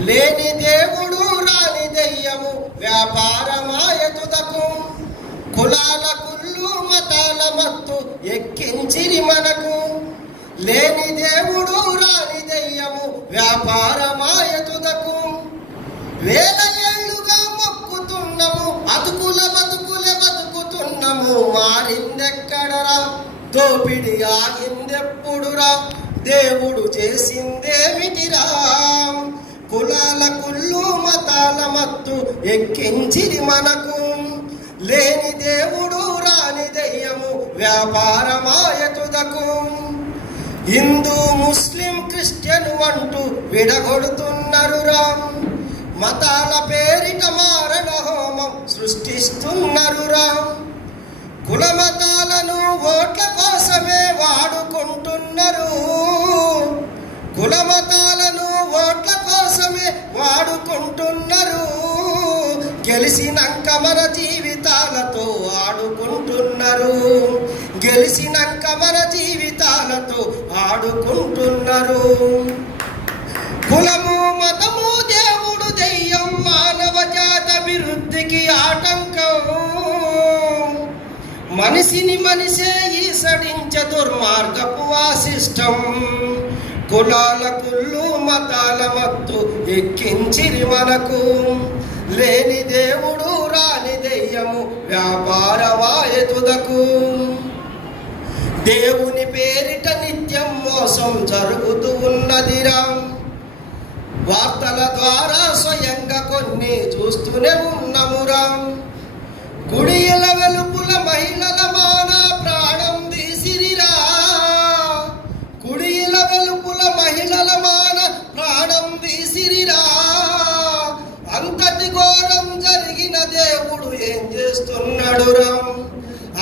లేని దేవుడు రాని దెయ్యము వ్యాపారమాయతుదకు కులాల కుళ్ళు మతాల మత్తు ఎక్కించిరి మనకు. లేని దేవుడు రాని దెయ్యము వ్యాపారమాయతుదకు వేల ఏళ్ళుగా మొక్కుతున్నాము అతుకుల బతుకులే బతుకుతున్నాము. మారిందెక్కడరా దోపిడి ఆగిందెప్పుడురా దేవుడు చేసిందేమిటిరా. కులాల కుళ్ళు మతాల మత్తు ఎక్కించిరి మనకు. లేని దేవుడు రాని దెయ్యము వ్యాపారమాయతుదకు. హిందూ ముస్లిం క్రిస్టియన్ అంటూ విడగొడుతున్నరురా. మతాల పేరిట మారణ హోమం సృష్టిస్తున్నరురా. కుల మతాలను ఓట్ల కోసమే వాడుకుంటున్నారు. కుల మతాలను ఓట్ల కోసమే వాడుకుంటున్నారు. గెలిసినాక మన జీవితాలతో ఆడుకుంటున్నారు. గెలిసినాక మన జీవితాలతో ఆడుకుంటున్నారు. కులము మతము దేవుడు దెయ్యం మానవ జాతి అభివృద్ధికి ఆటంకం. మనిషిని మనిషే ఈసడించే దుర్మార్గపు వాసిష్టం. కులాల కుళ్ళు మతాల మత్తు ఎక్కించిరి మనకు. లేని దేవుడు రాని దెయ్యము వ్యాపారమాయతుదకు. దేవుని పేరిట నిత్యం మోసం జరుగుతూ ఉన్నదిరా. వార్తల ద్వారా స్వయంగా కొన్ని చూస్తూనే ఉన్నమురా. గుడియల వెలుపుల మహిళల మాన ప్రాణం తీసిరిరా. గుడియల వెలుపుల మహిళల మాన ప్రాణం తీసిరిరా. అంతటి ఘోరం జరిగిన దేవుడు ఏం చేస్తున్నాడురా.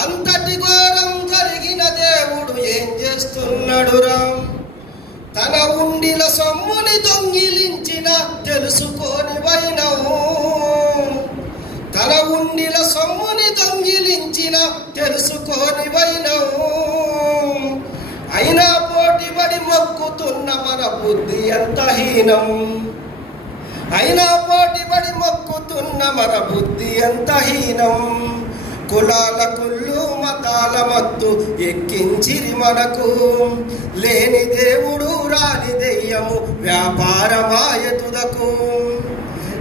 అంతటి ఘోరం జరిగిన దేవుడు ఏం చేస్తున్నాడురా. తన ఉండిల సొమ్ముని దొంగిలించిన తెలుసుకొని వైనవు. తన ఉండిల సొమ్ముని దొంగిలించిన తెలుసుకొని వైనవు. అయినా పోటీపడి మొక్కుతున్న మన బుద్ధి ఎంత హీనం. అయినా పోటీపడి మొక్కుతున్న మన బుద్ధి ఎంత హీనం. కులాల కుళ్ళు మతాల మత్తు ఎక్కించిరి మనకు. లేని దేవుడు రాని దెయ్యము వ్యాపారమాయతుదకు.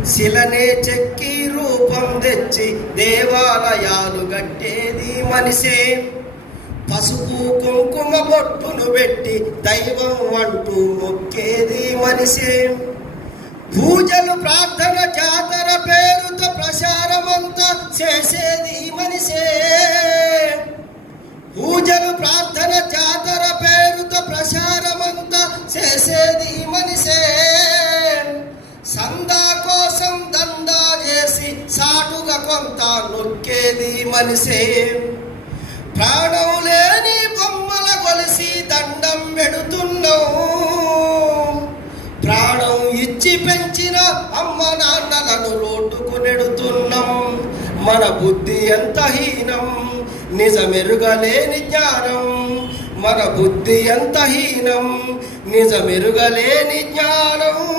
శిలనే చెక్కి రూపం తెచ్చి దేవాలయాలు గట్టేది మనిషే. పసుపు కుంకుమ బొట్టును పెట్టి దైవం అంటూ మొక్కేది మనిషే. పూజలు ప్రార్థన జాతర పేరుతో ప్రచారమంతా చేసేది మనిషే. పూజలు ప్రార్థన జాతర పేరుతో ప్రచారమంతా చేసేది మనిషే. సందా కోసం దందా చేసి సాటుగా కొంత నొక్కేది మనిషే. ప్రాణం లేని బొమ్మల కొలిసి దండం పెడుతున్నావు. ప్రాణం ఇచ్చి పెంచిన అమ్మ నాన్నలను రోడ్డుకు నెడుతున్నాం. మన బుద్ధి ఎంత హీనం. నిజమెరుగలేని జ్ఞానం. మన బుద్ధి ఎంత హీనం. నిజమెరుగలేని జ్ఞానం.